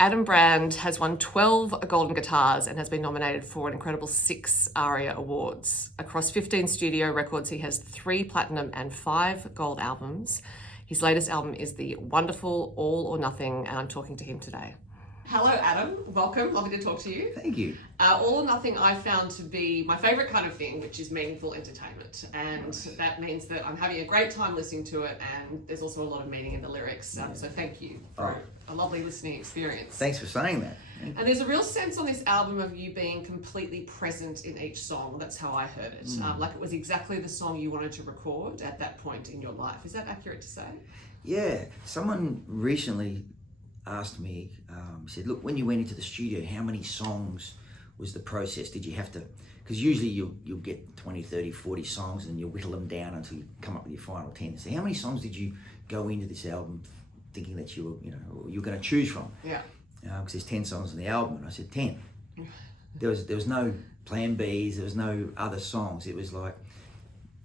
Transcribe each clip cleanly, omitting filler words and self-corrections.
Adam Brand has won 12 Golden Guitars and has been nominated for an incredible 6 ARIA awards. Across 15 studio records, he has 3 platinum and 5 gold albums. His latest album is the wonderful All or Nothing, and I'm talking to him today. Hello, Adam. Welcome. Lovely to talk to you. Thank you. All or Nothing I found to be my favourite kind of thing, which is meaningful entertainment. And that means that I'm having a great time listening to it, and there's also a lot of meaning in the lyrics. So thank you for a lovely listening experience. Thanks for saying that. And there's a real sense on this album of you being completely present in each song. That's how I heard it. Like it was exactly the song you wanted to record at that point in your life. Is that accurate to say? Yeah. Someone recently asked me, said, look, when you went into the studio, how many songs was the process? Did you have to, because usually you'll get 20, 30, 40 songs and you'll whittle them down until you come up with your final 10. So how many songs did you go into this album thinking that you were going to choose from? Yeah. Because there's 10 songs on the album, and I said 10. There was no plan Bs, there was no other songs. It was like,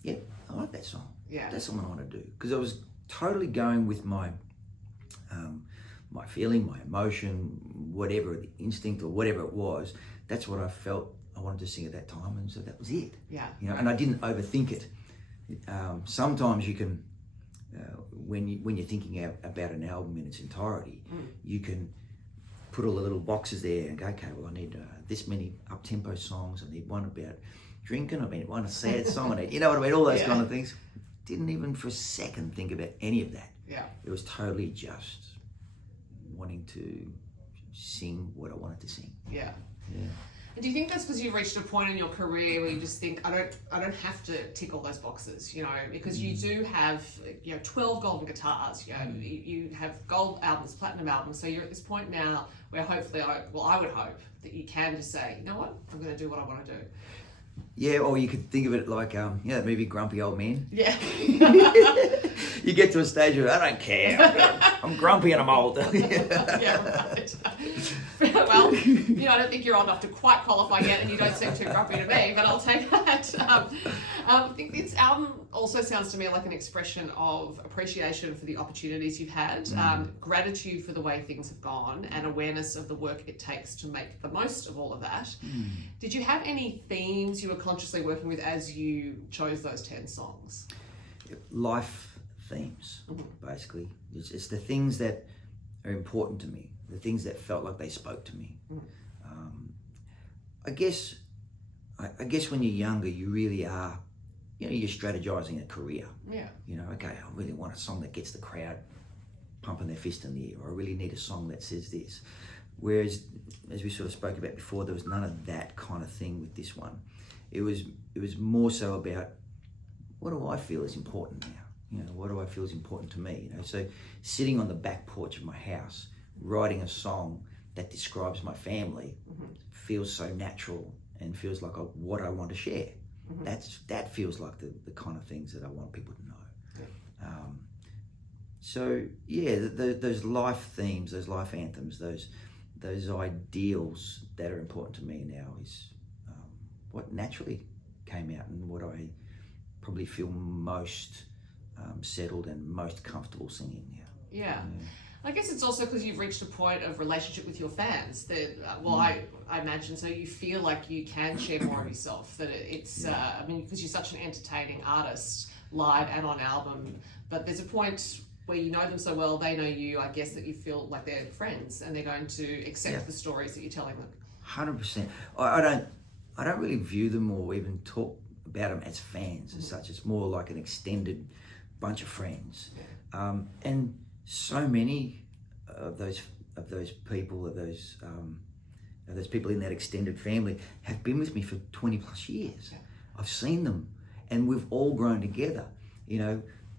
yeah, I like that song. Yeah. That's something I want to do. Because I was totally going with my feeling, my emotion, whatever, the instinct or whatever it was. That's what I felt I wanted to sing at that time, and so that was it. Yeah. And I didn't overthink it. Sometimes you can, when you're thinking about an album in its entirety, you can put all the little boxes there and go, okay, well, I need this many up-tempo songs. I need one about drinking. I need one a sad song. You know what I mean? All those kind of things. Didn't even for a second think about any of that. Yeah. It was totally just wanting to sing what I wanted to sing. Yeah. Yeah. And do you think that's because you've reached a point in your career where you just think, I don't have to tick all those boxes, because you do have, 12 golden guitars, you have gold albums, platinum albums, so you're at this point now where hopefully, I would hope that you can just say, you know what, I'm going to do what I want to do. Yeah, or you could think of it like, that movie Grumpy Old Man. Yeah. You get to a stage where I don't care. I'm grumpy and I'm old. Yeah, right. Well, I don't think you're old enough to quite qualify yet, and you don't seem too grumpy to me, but I'll take that. I think this album also sounds to me like an expression of appreciation for the opportunities you've had, gratitude for the way things have gone, and awareness of the work it takes to make the most of all of that. Did you have any themes you were consciously working with as you chose those 10 songs? Life themes, basically. It's the things that are important to me, the things that felt like they spoke to me. I guess when you're younger, you really are, you're strategizing a career. Yeah. Okay, I really want a song that gets the crowd pumping their fist in the air, or I really need a song that says this. Whereas, as we sort of spoke about before, there was none of that kind of thing with this one. It was more so about, what do I feel is important now? What do I feel is important to me? So sitting on the back porch of my house, writing a song that describes my family feels so natural and feels like what I want to share. That feels like the kind of things that I want people to know. So yeah, those life themes, those life anthems, those ideals that are important to me now is what naturally came out and what I probably feel most settled and most comfortable singing now. Yeah. I guess it's also because you've reached a point of relationship with your fans that, I imagine, so you feel like you can share more of yourself, that it's, because you're such an entertaining artist, live and on album, but there's a point where you know them so well, they know you, I guess, that you feel like they're friends and they're going to accept the stories that you're telling them. 100%. I don't really view them or even talk about them as fans as such. It's more like an extended bunch of friends. And so many of those people, of those people in that extended family have been with me for 20 plus years. I've seen them and we've all grown together.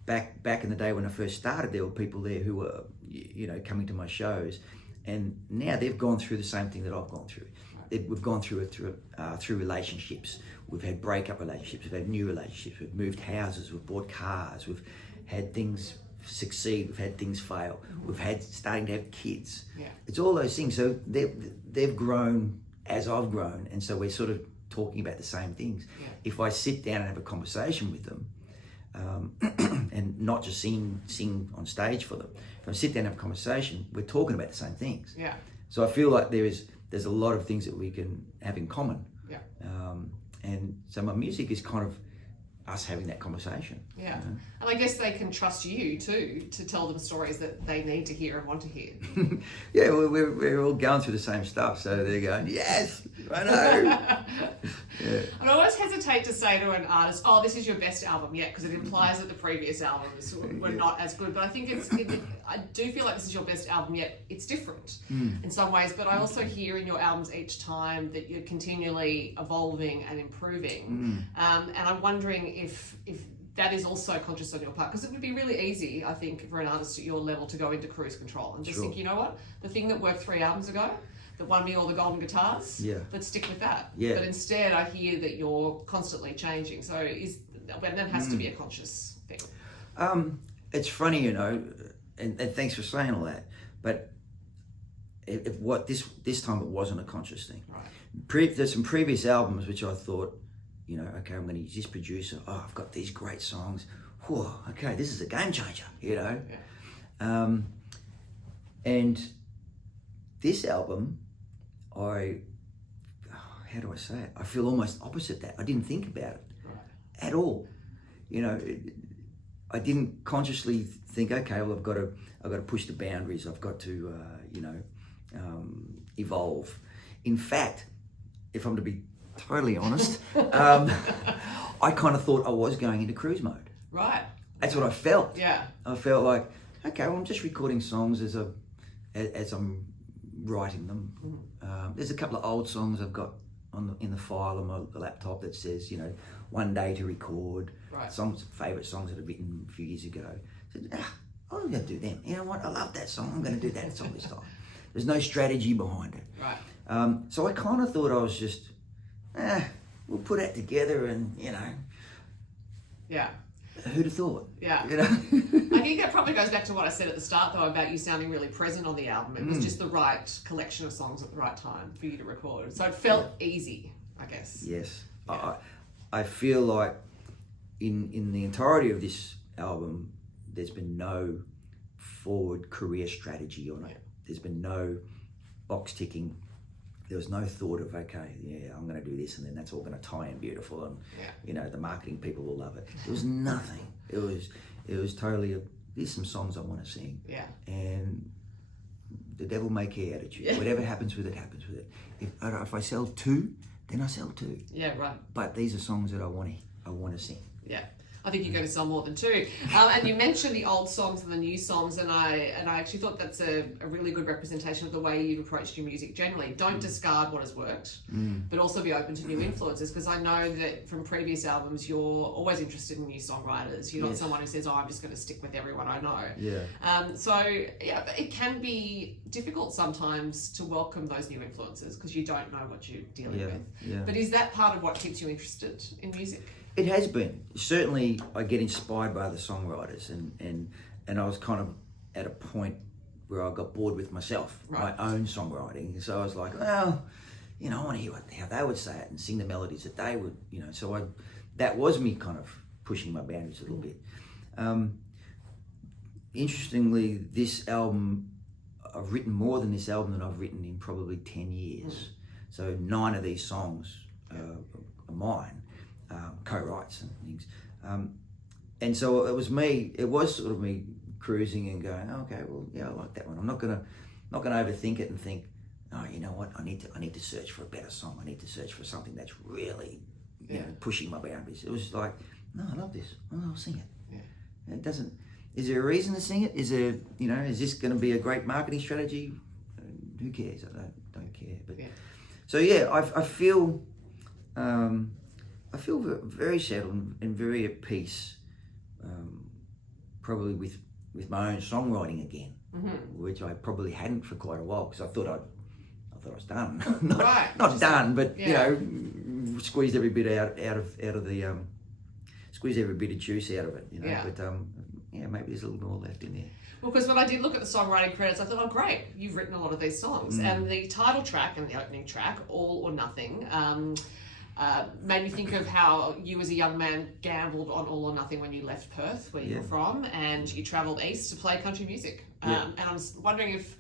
Back in the day when I first started, there were people there who were, coming to my shows, and now they've gone through the same thing that I've gone through. We've gone through it through relationships. We've had breakup relationships, we've had new relationships, we've moved houses, we've bought cars, we've had things succeed, we've had things fail, we've had starting to have kids. Yeah. It's all those things. So they've grown as I've grown, and so we're sort of talking about the same things. Yeah. If I sit down and have a conversation with them, and not just sing on stage for them. If I sit down and have a conversation, we're talking about the same things. Yeah. So I feel like there's a lot of things that we can have in common. Yeah. And so my music is kind of us having that conversation. Yeah. And I guess they can trust you too to tell them stories that they need to hear and want to hear. Yeah, we're all going through the same stuff, so they're going, yes, I know. Yeah. I always hesitate to say to an artist, "Oh, this is your best album yet," because it implies that the previous albums were not as good. But I think I do feel like this is your best album yet. It's different in some ways, but I also hear in your albums each time that you're continually evolving and improving. And I'm wondering if that is also conscious on your part, because it would be really easy, I think, for an artist at your level to go into cruise control and just think, you know what, the thing that worked 3 albums ago, that won me all the golden guitars, let's stick with that. But instead I hear that you're constantly changing, so that has to be a conscious thing. It's funny, you know, and thanks for saying all that, but this time it wasn't a conscious thing. Right. There's some previous albums which I thought, you know, okay, I'm going to use this producer. Oh, I've got these great songs. Whoa, okay, this is a game changer, you know. And this album, how do I say it? I feel almost opposite that. I didn't think about it at all. You know, I didn't consciously think, okay, well, I've got to push the boundaries. I've got to, evolve. In fact, if I'm to be totally honest, I kind of thought I was going into cruise mode. Right. That's what I felt. Yeah. I felt like, okay, well, I'm just recording songs as I'm writing them. There's a couple of old songs I've got in the file on my laptop that says, you know, 1 day to record. Right. Favourite songs that I've written a few years ago. I said, I'm going to do them. You know what? I love that song. I'm going to do that song this time. There's no strategy behind it. Right. So I kind of thought I was just, we'll put that together and, you know. Yeah. Who'd have thought? Yeah. You know? I think that probably goes back to what I said at the start, though, about you sounding really present on the album. It was just the right collection of songs at the right time for you to record. So it felt easy, I guess. Yes. Yeah. I feel like in the entirety of this album, there's been no forward career strategy on it. There's been no box ticking. There was no thought of, okay, yeah, I'm going to do this and then that's all going to tie in beautiful and, you know, the marketing people will love it. There was nothing. It was totally, there's some songs I want to sing. Yeah. And the devil may care attitude. Yeah. Whatever happens with it, happens with it. If I sell 2, then I sell 2. Yeah, right. But these are songs that I want to sing. Yeah. I think you're going to sell more than 2. And you mentioned the old songs and the new songs, and I actually thought that's a really good representation of the way you've approached your music generally. Don't discard what has worked, but also be open to new influences, because I know that from previous albums you're always interested in new songwriters. You're not someone who says, I'm just going to stick with everyone I know. Yeah. So it can be difficult sometimes to welcome those new influences because you don't know what you're dealing with. Yeah. But is that part of what keeps you interested in music? It has been. Certainly I get inspired by the songwriters and I was kind of at a point where I got bored with myself, my own songwriting. So I was like, well, you know, I want to hear how they would say it and sing the melodies that they would, you know. So that was me kind of pushing my boundaries a little bit. Interestingly, this album, I've written more than this album than I've written in probably 10 years. So 9 of these songs are mine. Co-writes and things, and so it was sort of me cruising and going, okay, well, yeah, I like that one. I'm not gonna overthink it and think, oh, you know what, I need to search for a better song. I need to search for something that's really you know, pushing my boundaries. It was like, no, I love this. Oh, I'll sing it. Yeah. It doesn't. Is there a reason to sing it? Is there, you know, is this going to be a great marketing strategy? Who cares? I don't care. But so yeah, I feel. I feel very settled and very at peace, probably with my own songwriting again, which I probably hadn't for quite a while because I thought I was done. not done, but you know, squeezed every bit out of the squeezed every bit of juice out of it. You know, but maybe there's a little more left in there. Well, because when I did look at the songwriting credits, I thought, oh, great, you've written a lot of these songs, and the title track and the opening track, All or Nothing. Made me think of how you as a young man gambled on all or nothing when you left Perth, where you were from, and you travelled east to play country music. And I was wondering if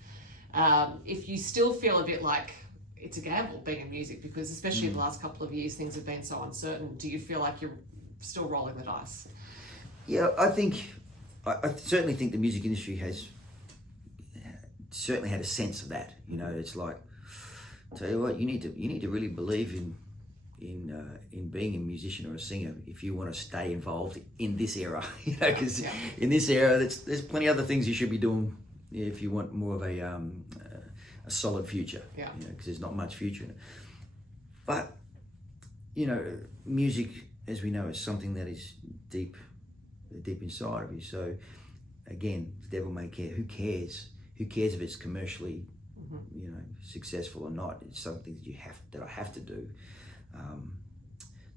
if you still feel a bit like it's a gamble being in music, because especially in the last couple of years things have been so uncertain, do you feel like you're still rolling the dice? Yeah, I certainly think the music industry has certainly had a sense of that. You know, it's like, tell you what, you need to really believe in being a musician or a singer if you want to stay involved in this era. You know, because in this era, there's plenty of other things you should be doing if you want more of a solid future. Yeah. You know, because there's not much future in it. But you know, music, as we know, is something that is deep inside of you. So again, the devil may care. Who cares? Who cares if it's commercially, you know, successful or not? It's something that I have to do.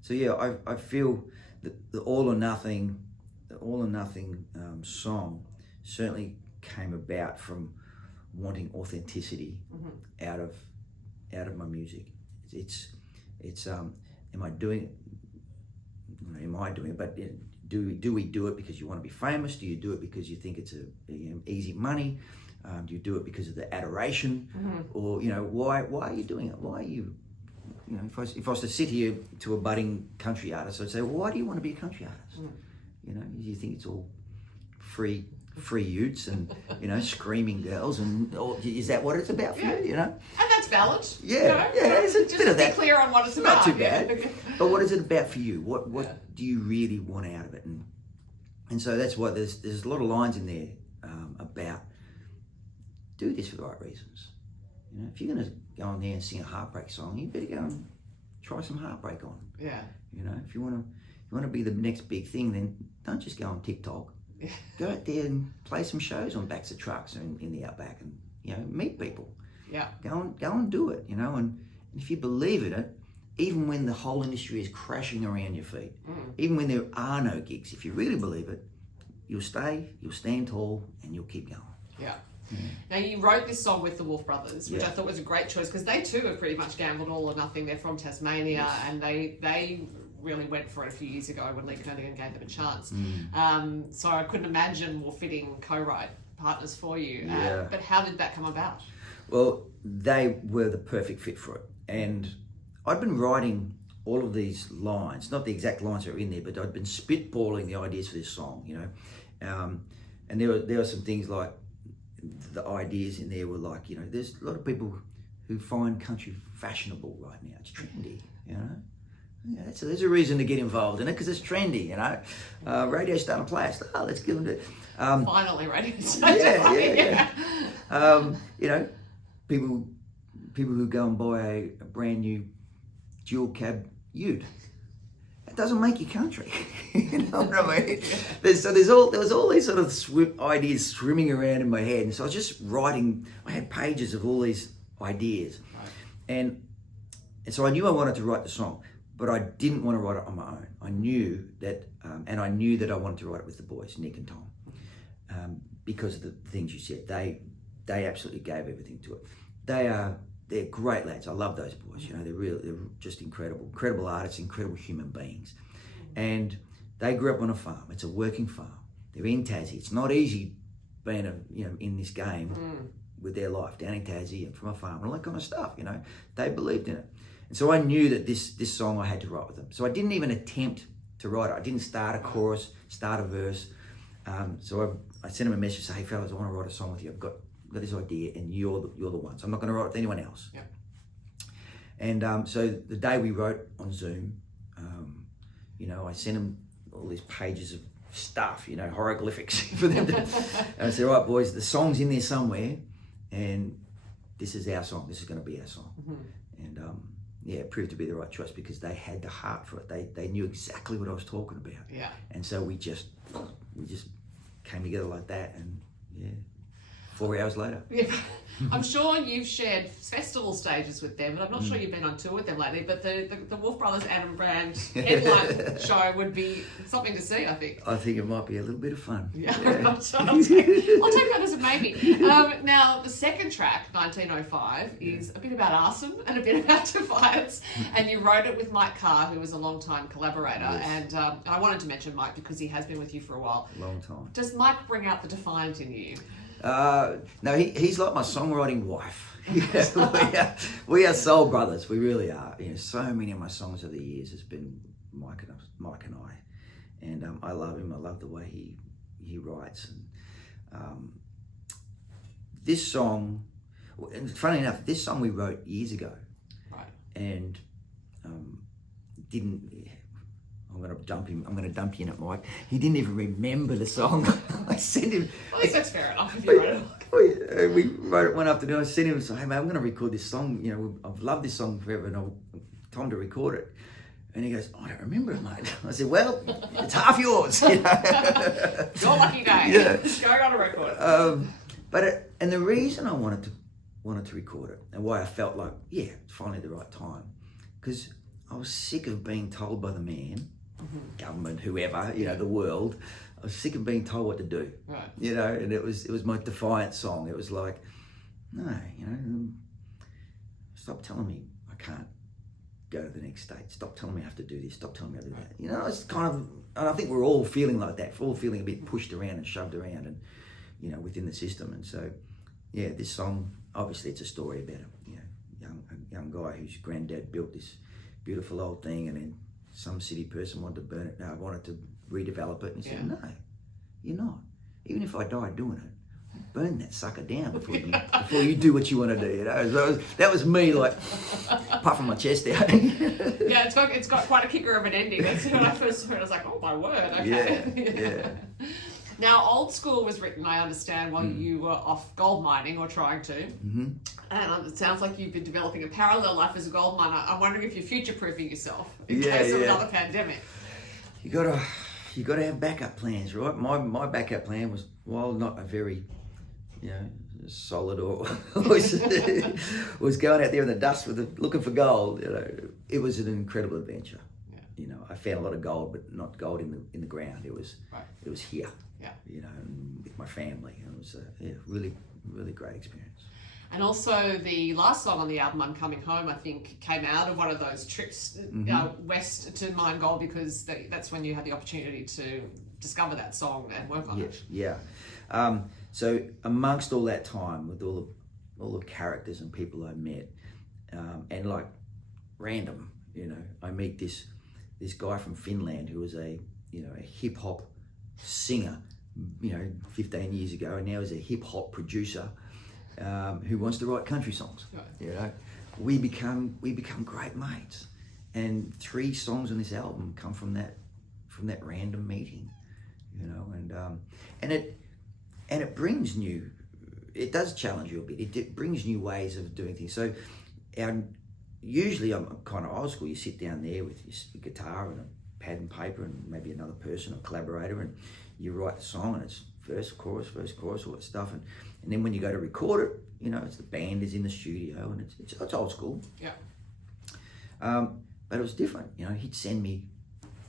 So yeah, I feel that the all or nothing song certainly came about from wanting authenticity out of my music. It's am I doing it? But do we do it because you want to be famous? Do you do it because you think it's easy money? Do you do it because of the adoration? Or you know, why are you doing it? Why are you? You know, if I was to sit here to a budding country artist, I'd say, well, why do you want to be a country artist? You know, you think it's all free utes and, you know, screaming girls, and is that what it's about for you? You know, and that's valid. Yeah, you know? yeah, it's a just bit of that. Be clear on what it's Not about. too bad. Yeah. But what is it about for you? What do you really want out of it? And so that's why there's a lot of lines in there about do this for the right reasons. You know, if you're going to go on there and sing a heartbreak song, you better go and try some heartbreak on. Yeah. You know, if you want to be the next big thing, then don't just go on TikTok. Yeah. Go out there and play some shows on backs of trucks and in the outback, and you know, meet people. Yeah. Go and do it. You know, and if you believe in it, even when the whole industry is crashing around your feet, even when there are no gigs, if you really believe it, you'll stand tall, and you'll keep going. Yeah. Now, you wrote this song with the Wolf Brothers, which I thought was a great choice, because they too have pretty much gambled all or nothing. They're from Tasmania, and they really went for it a few years ago when Lee Kernaghan gave them a chance. So I couldn't imagine more fitting co-write partners for you. But how did that come about? Well, they were the perfect fit for it. And I'd been writing all of these lines, not the exact lines that are in there, but I'd been spitballing the ideas for this song, you know. And there were some things like, the ideas in there were like, you know, there's a lot of people who find country fashionable right now. It's trendy, you know. Yeah, so there's a reason to get involved in it, because it's trendy, you know. Radio's starting to play us. Oh, let's give them to. Finally, radio's starting to play. You know, people who go and buy a brand new dual cab ute. It doesn't make you country. You know what I mean? There was all these sort of ideas swimming around in my head, and so I was just writing. I had pages of all these ideas, and so I knew I wanted to write the song, but I didn't want to write it on my own. I knew that, and I knew that I wanted to write it with the boys, Nick and Tom, because of the things you said. They absolutely gave everything to it. They're great lads. I love those boys. You know, they're just incredible artists, incredible human beings. And they grew up on a farm. It's a working farm. They're in Tassie. It's not easy being in this game with their life down in Tassie and from a farm and all that kind of stuff. You know, they believed in it. And so I knew that this song I had to write with them. So I didn't even attempt to write it. I didn't start a chorus, start a verse. So I sent them a message, say, hey fellas, I want to write a song with you. I've got this idea, and you're the one. So I'm not going to write it with anyone else. Yeah. And so the day we wrote on Zoom, you know, I sent them all these pages of stuff, you know, hieroglyphics for them to, and I said, all right, boys, the song's in there somewhere, and this is our song. This is going to be our song. And it proved to be the right choice, because they had the heart for it. They knew exactly what I was talking about. Yeah. And so we just came together like that, and 4 hours later. Yeah, I'm sure you've shared festival stages with them, and I'm not sure you've been on tour with them lately, but the Wolf Brothers Adam Brand headline show would be something to see, I think. I think it might be a little bit of fun. Yeah. I'll take that as a maybe. Now, the second track, 1905, is a bit about arson and a bit about Defiance, and you wrote it with Mike Carr, who was a long-time collaborator, and I wanted to mention Mike because he has been with you for a while. Long time. Does Mike bring out the Defiant in you? No, he's like my songwriting wife. Yeah, we are soul brothers. We really are. You know, so many of my songs over the years has been Mike and I, and I love him. I love the way he writes. And this song, and funny enough, this song we wrote years ago, right? And didn't. I'm going to dump you in it, Mike. He didn't even remember the song. I sent him. At least that's fair enough if you wrote it. We wrote it one afternoon. I sent him and said, "Hey, mate, I'm going to record this song. You know, I've loved this song forever, and time to record it." And he goes, "I don't remember it, mate." I said, "Well, it's half yours." You know? Your lucky day. Yeah. Going on a record. And the reason I wanted to record it, and why I felt like, yeah, it's finally the right time, because I was sick of being told by the man, government, whoever, you know, the world. I was sick of being told what to do. Right. You know, and it was my Defiance song. It was like, no, you know, stop telling me I can't go to the next state. Stop telling me I have to do this. Stop telling me I have to do that. You know, it's kind of, and I think we're all feeling like that. We're all feeling a bit pushed around and shoved around, and you know, within the system. And so, yeah, this song, obviously, it's a story about a young guy whose granddad built this beautiful old thing, and then some city person wanted to burn it. No, wanted to redevelop it, and he said, "No, you're not. Even if I die doing it, burn that sucker down before you do what you want to do." You know, so that was me, like puffing my chest out. Yeah, it's got quite a kicker of an ending. That's when I first heard it. I was like, "Oh my word!" Okay. Yeah. Now, Old School was written, I understand, while you were off gold mining or trying to. Mm-hmm. And it sounds like you've been developing a parallel life as a gold miner. I'm wondering if you're future-proofing yourself in case of another pandemic. You gotta have backup plans, right? My backup plan was, well, not a very, you know, solid or was going out there in the dust looking for gold. You know, it was an incredible adventure. Yeah. You know, I found a lot of gold, but not gold in the ground. It was here. Yeah. You know, and with my family, and it was a really, really great experience. And also the last song on the album, I'm Coming Home, I think came out of one of those trips west to mine gold, because that's when you had the opportunity to discover that song and work on it. Yeah. So amongst all that time, with all the characters and people I met, and like random, you know, I meet this guy from Finland who was a hip hop singer, you know, 15 years ago, and now is a hip hop producer. Who wants to write country songs? Right. You know, we become great mates, and 3 songs on this album come from that random meeting, you know, and it brings new. It does challenge you a bit. It brings new ways of doing things. So, usually I'm kind of old school. You sit down there with your guitar and a pad and paper and maybe another person or collaborator, and you write the song, and it's verse, chorus, all that stuff, and then when you go to record it, you know, it's the band is in the studio, and it's old school. Yeah. But it was different. You know, he'd send me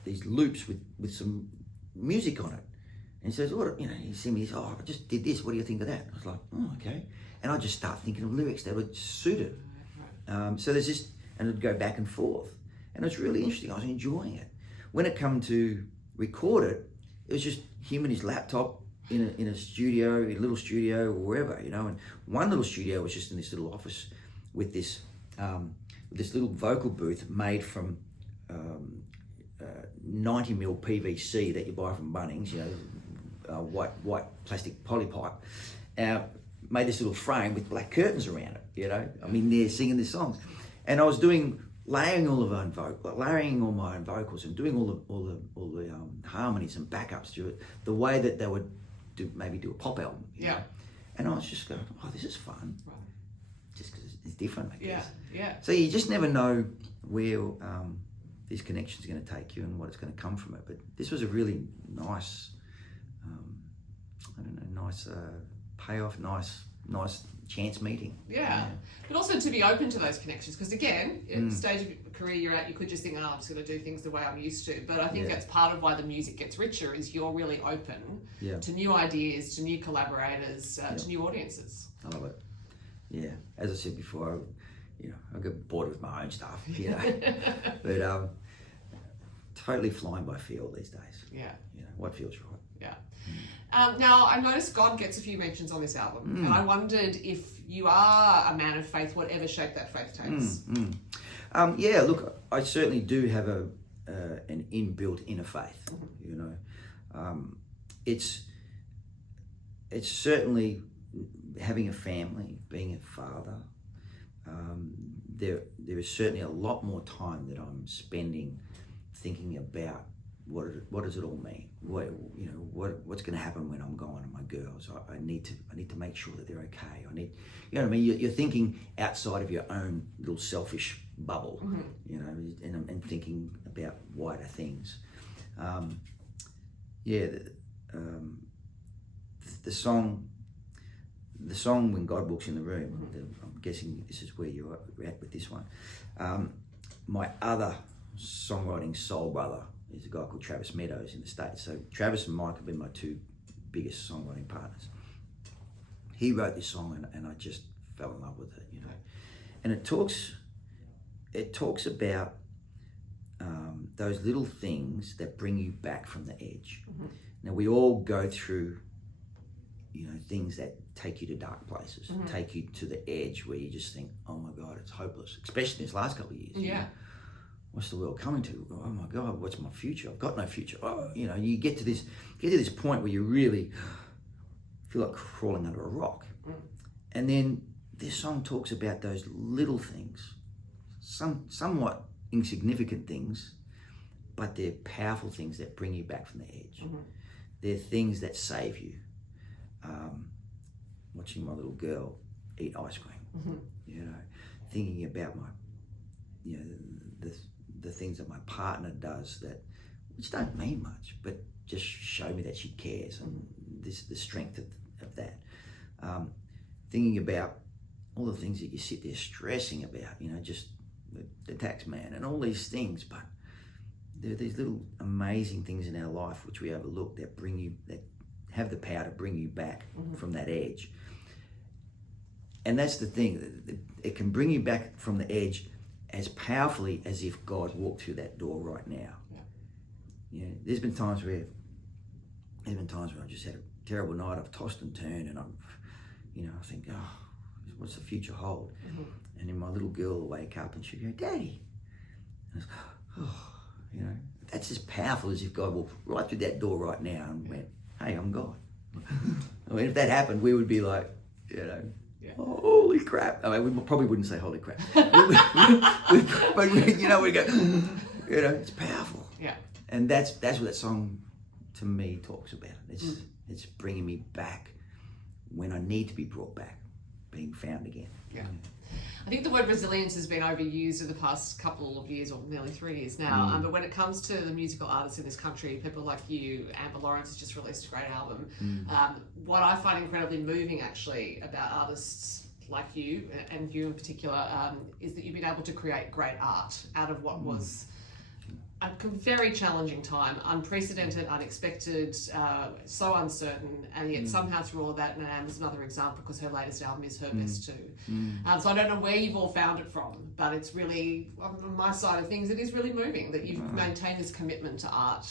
these loops with some music on it, and he says, "What?" You know, he'd send me this. "Oh, I just did this. What do you think of that?" I was like, "Oh, okay." And I just start thinking of lyrics that would suit it. Right. So there's just, and it'd go back and forth, and it's really interesting. I was enjoying it. When it come to record it, it was just him and his laptop in a studio, in a little studio or wherever, you know. And one little studio was just in this little office with this little vocal booth made from 90mm PVC that you buy from Bunnings, you know, white plastic polypipe. Made this little frame with black curtains around it, you know. I'm in there singing these songs, and I was layering all my own vocals and doing all the harmonies and backups to it, the way that they would do a pop album. Yeah. Know? And I was just going, "Oh, this is fun." Right. Just because it's different, I guess. Yeah. So you just never know where this connection is going to take you and what it's going to come from it. But this was a really nice, payoff, nice chance meeting. Yeah. But also to be open to those connections, because again, at the stage of your career you're at, you could just think, "Oh, I'm just going to do things the way I'm used to." But I think that's part of why the music gets richer, is you're really open to new ideas, to new collaborators, to new audiences. I love it. Yeah. As I said before, I get bored with my own stuff, you know. But totally flying by feel these days. Yeah. You know, what feels right. Yeah. Now, I noticed God gets a few mentions on this album, and I wondered if you are a man of faith, whatever shape that faith takes. Yeah, look, I certainly do have an inbuilt inner faith. You know, it's certainly having a family, being a father. There is certainly a lot more time that I'm spending thinking about what does it all mean? What's going to happen when I'm gone and my girls? I need to make sure that they're okay. You know what I mean? You're thinking outside of your own little selfish bubble, you know, and thinking about wider things. The song "When God Walks in the Room." I'm guessing this is where you're at with this one. My other songwriting soul brother is a guy called Travis Meadows in the States. So Travis and Mike have been my two biggest songwriting partners. He wrote this song and I just fell in love with it, you know. And it talks about those little things that bring you back from the edge. Now we all go through, you know, things that take you to dark places, take you to the edge where you just think, oh my God, it's hopeless, especially this last couple of years. Yeah. You know? What's the world coming to? Oh my God, what's my future? I've got no future. Oh, you know, you get to this point where you really feel like crawling under a rock. And then this song talks about those little things, somewhat insignificant things, but they're powerful things that bring you back from the edge. They're things that save you. Watching my little girl eat ice cream, you know, thinking about the things that my partner does which don't mean much, but just show me that she cares, and the strength of that. Thinking about all the things that you sit there stressing about, you know, just the tax man and all these things, but there are these little amazing things in our life which we overlook that have the power to bring you back from that edge. And that's the thing, it can bring you back from the edge as powerfully as if God walked through that door right now. You know, there's been times where I've just had a terrible night, I've tossed and turned, and I think, oh, what's the future hold? And then my little girl will wake up and she'll go, Daddy. And you know, that's as powerful as if God walked right through that door right now and went, hey, I'm God. I mean, if that happened, we would be like, you know, holy crap. I mean, we probably wouldn't say holy crap. But you know, we go, you know, it's powerful. Yeah. And that's what that song to me talks about. It's bringing me back when I need to be brought back, being found again. Yeah. I think the word resilience has been overused in the past couple of years, or nearly 3 years now. But when it comes to the musical artists in this country, people like you, Amber Lawrence has just released a great album. What I find incredibly moving, actually, about artists like you, and you in particular, is that you've been able to create great art out of what was a very challenging time, unprecedented, unexpected, so uncertain, and yet somehow through all of that, and Amber's another example because her latest album is her best too. So I don't know where you've all found it from, but it's really, on my side of things, it is really moving that you've maintained this commitment to art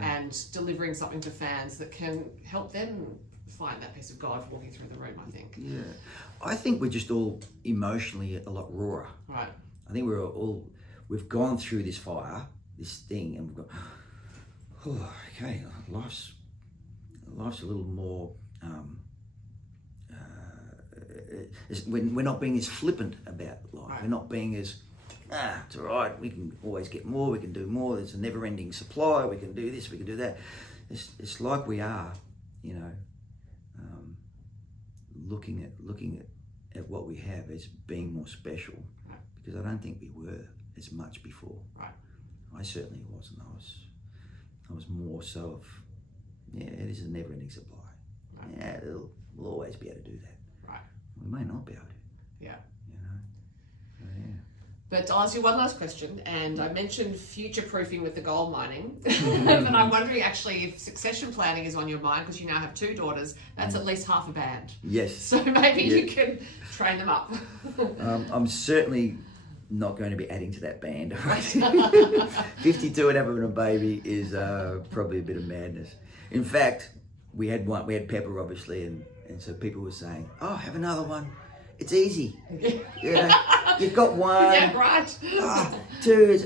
and delivering something to fans that can help them find that piece of God walking through the room, I think. Yeah. I think we're just all emotionally a lot rawer. Right. I think we've gone through this fire, this thing, and we've gone, oh, okay, life's a little more, we're not being as flippant about life. Right. We're not being as, it's all right, we can always get more, we can do more, there's a never-ending supply, we can do this, we can do that. It's like we are, you know, looking at what we have as being more special, because I don't think we were as much before. Right. I certainly wasn't. I was more so of, it is a never-ending supply. Right. Yeah, we'll always be able to do that. Right. We may not be able to. Yeah. You know. So, yeah. But I'll ask you one last question, and I mentioned future-proofing with the gold mining, but I'm wondering actually if succession planning is on your mind, because you now have 2 daughters. That's at least half a band. Yes. So maybe you can train them up. I'm certainly not going to be adding to that band. 52 and having a baby is probably a bit of madness. In fact, we had Pepper obviously, and so people were saying, "Oh, have another one. It's easy. You know, you've got one. Yeah, right. Two.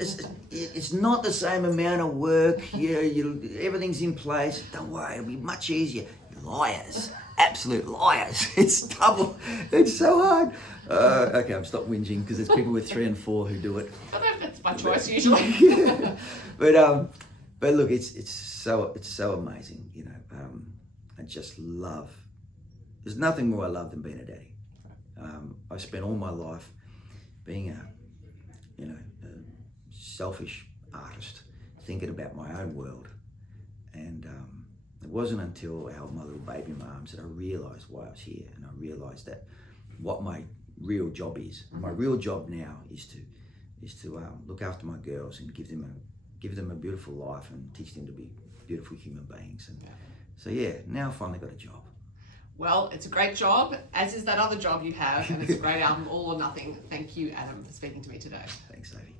It's not the same amount of work. Everything's in place. Don't worry, it'll be much easier." Liars, absolute liars. It's double. It's so hard. Okay, I'm stop whinging because there's people with 3 and 4 who do it. I don't know if that's my choice usually. Yeah. But look, it's so amazing. You know, I just love. There's nothing more I love than being a daddy. I spent all my life being a selfish artist, thinking about my own world, and it wasn't until I held my little baby in my arms that I realised why I was here, and I realised that what my real job is. My real job now is to look after my girls and give them a beautiful life and teach them to be beautiful human beings. And so now I finally got a job. Well, it's a great job, as is that other job you have, and it's a great album, All or Nothing. Thank you, Adam, for speaking to me today. Thanks, Sophie.